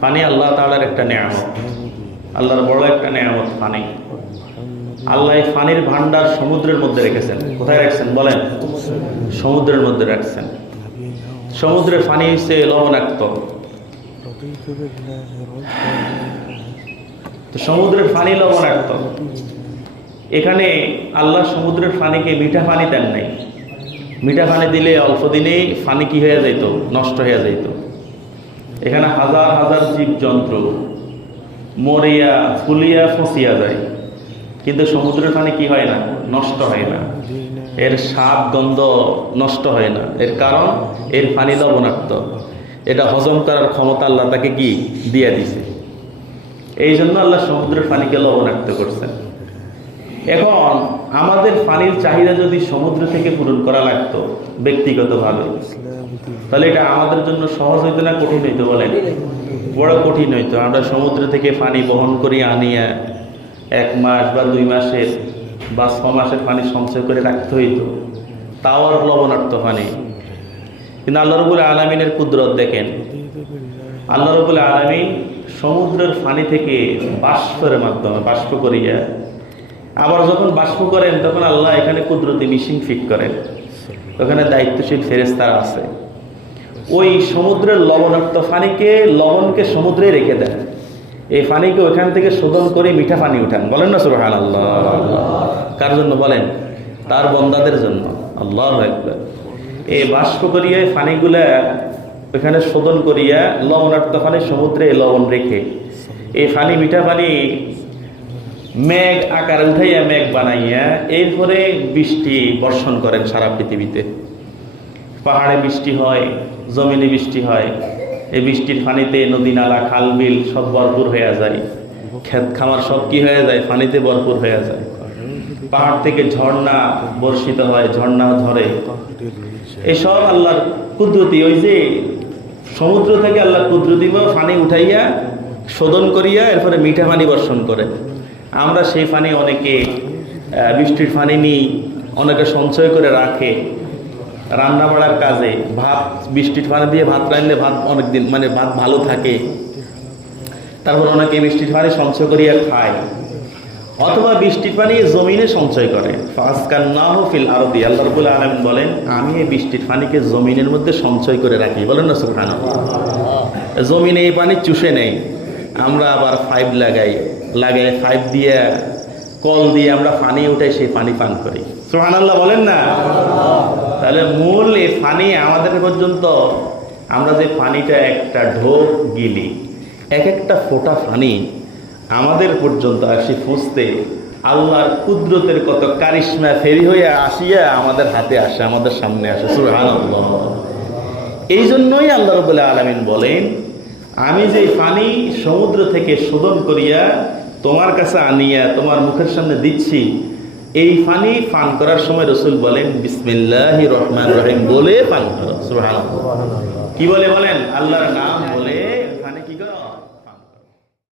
পানি আল্লাহ তালার একটা নেয়ামত। আল্লাহর বড় একটা নেয়ামত, পানি। আল্লাহ পানির ভান্ডার সমুদ্রের মধ্যে রেখেছেন। কোথায় রাখছেন বলেন? সমুদ্রের মধ্যে রাখছেন। সমুদ্রে পানি হচ্ছে লবণাক্ত। সমুদ্রের পানি লবণাক্ত। এখানে আল্লাহ সমুদ্রের পানিকে মিঠা পানি দেন নাই। মিঠা পানি দিলে অল্প দিনেই পানি কি হয়ে যেত নষ্ট হয়ে যেত এখানে হাজার হাজার জীব জন্তু মরিয়া, ফুলিয়া, ফসিয়া যায়। কিন্তু সমুদ্রের পানি কি হয় না? নষ্ট হয় না। এর স্বাদ, গন্ধ নষ্ট হয় না। এর কারণ, এর পানি লবণাক্ত। এটা হজম করার ক্ষমতা আল্লাহ তাকে কি? দিয়ে দিছে। এই জন্য আল্লাহ সমুদ্রের পানিকে লবণাক্ত করছেন। এখন আমাদের পানির চাহিদা যদি সমুদ্র থেকে পূরণ করা লাগতো ব্যক্তিগতভাবে, তাহলে এটা আমাদের জন্য সহজ হইতো না, কঠিন হইতো বলেন? বড় কঠিন হইতো। আমরা সমুদ্র থেকে পানি বহন করি আনিয়া এক মাস বা দুই মাসের বা ছ মাসের পানি সঞ্চয় করে রাখতে হইতো। তাও আর লবণার্থ পানি। কিন্তু আল্লাহ রবুল আলমিনের কুদরত দেখেন, আল্লাহ রবুল আলমিন সমুদ্রের পানি থেকে বাষ্পের মাধ্যমে, বাষ্প করিয়া আবার যখন বাষ্প করেন, তখন আল্লাহ এখানে কুদরতি মিশিং ফিট করেন। ওখানে দায়িত্বশীল ফেরেস্তারা আছে। ওই সমুদ্রের লবণাক্ত ফানিকে, লবণকে সমুদ্রে রেখে দেন। এই ফানিকে ওইখান থেকে শোধন করে মিঠা পানি উঠান। বলেন না সুরহান আল্লাহ কার জন্য বলেন? তার বন্দাদের জন্য। আল্লাহ এই বাষ্প করিয়া এই পানিগুলা ওইখানে শোধন করিয়া লবণাক্ত পানি সমুদ্রে লবণ রেখে, এই ফানি মিঠা পানি মেঘ আকারে উঠাইয়া মেঘ বানাইয়া এরপরে বৃষ্টি বর্ষণ করেন সারা পৃথিবীতে। পাহাড়ে বৃষ্টি হয়, জমিনে বৃষ্টি হয়, এই বৃষ্টির ফানিতে নদী, নালা, খাল, বিল সব ভরপুর হয়ে যায়। ক্ষেত খামার সব কি হয়ে যায়? পানিতে ভরপুর হয়ে যায়। পাহাড় থেকে ঝর্ণা বর্ষিত হয় ঝর্ণা ধরে এসব আল্লাহর কুদরতি, ওই যে সমুদ্র থেকে আল্লাহ কুদরতি পানি উঠাইয়া শোধন করিয়া এরপরে মিঠা পানি বর্ষণ করে। আমরা সেই পানি অনেকে বৃষ্টির পানি নিই, অনেকে সঞ্চয় করে রাখে। রান্না বাড়ার কাজে ভাত বৃষ্টির পানি দিয়ে ভাত রাঁধলে ভাত অনেক দিন মানে ভাত ভালো থাকে। তারপর অনেকে বৃষ্টির পানি সঞ্চয় করিয়া খায়। অথবা বৃষ্টির পানি জমিনে সঞ্চয় করে। ফাসকান না ফিল আরদি, আল্লাহ রবুল আলম বলেন, আমি এই বৃষ্টির পানিকে জমিনের মধ্যে সঞ্চয় করে রাখি। বলেন না সুখান জমিনে এই পানি চুষে নেই। আমরা আবার পাইপ লাগাই। লাগাই পাইপ দিয়ে, কল দিয়ে আমরা পানি উঠাই সেই পানি পান করি। সুহান আল্লাহ বলেন না? তাহলে মূল এই পানি আমাদের পর্যন্ত আমরা যে পানিটা একটা ঢোক, গিলি, এক একটা ফোঁটা পানি আমাদের পর্যন্ত আসি ফুঁসতে আল্লাহর কুদরতের কত কারিশ্মা ফেরি হয়ে আসিয়া আমাদের হাতে আসে, আমাদের সামনে আসে সুহান এই জন্যই আল্লাহ রবুল্লাহ আলমিন বলেন, আমি যে পানি সমুদ্র থেকে শোধন করিয়া তোমার কাছে আনিয়া তোমার মুখের সামনে দিচ্ছি। এই ফানি পান করার সময় রসুল বলেন বিসমিল্লাহ রহমান রহিম। বলে পান করো কি বলে বলেন? আল্লাহর নাম বলে